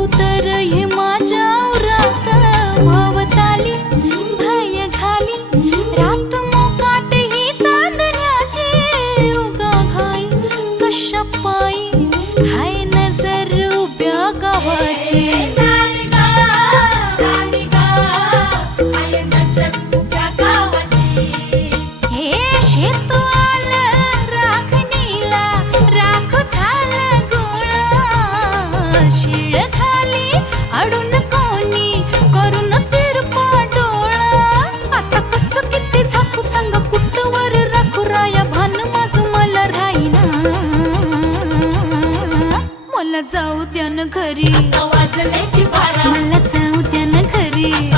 कबूतर हे माझ्या उरात भवताली भय घाली रात मोकाट ही चांदण्याची उगा घाई कशा पायी हाय नजर उभ्या गावाची हे शेत आलं राखणीला राख झालं गोळा शिळ खाली अडून कोणी करून तिरपा डोळा आता कसं किती झाकू सांग कुठवर राखू राया भान माझं मला राहीना मला जाऊ द्या न घरी वाजले ती बारा मला जाऊ द्या न घरी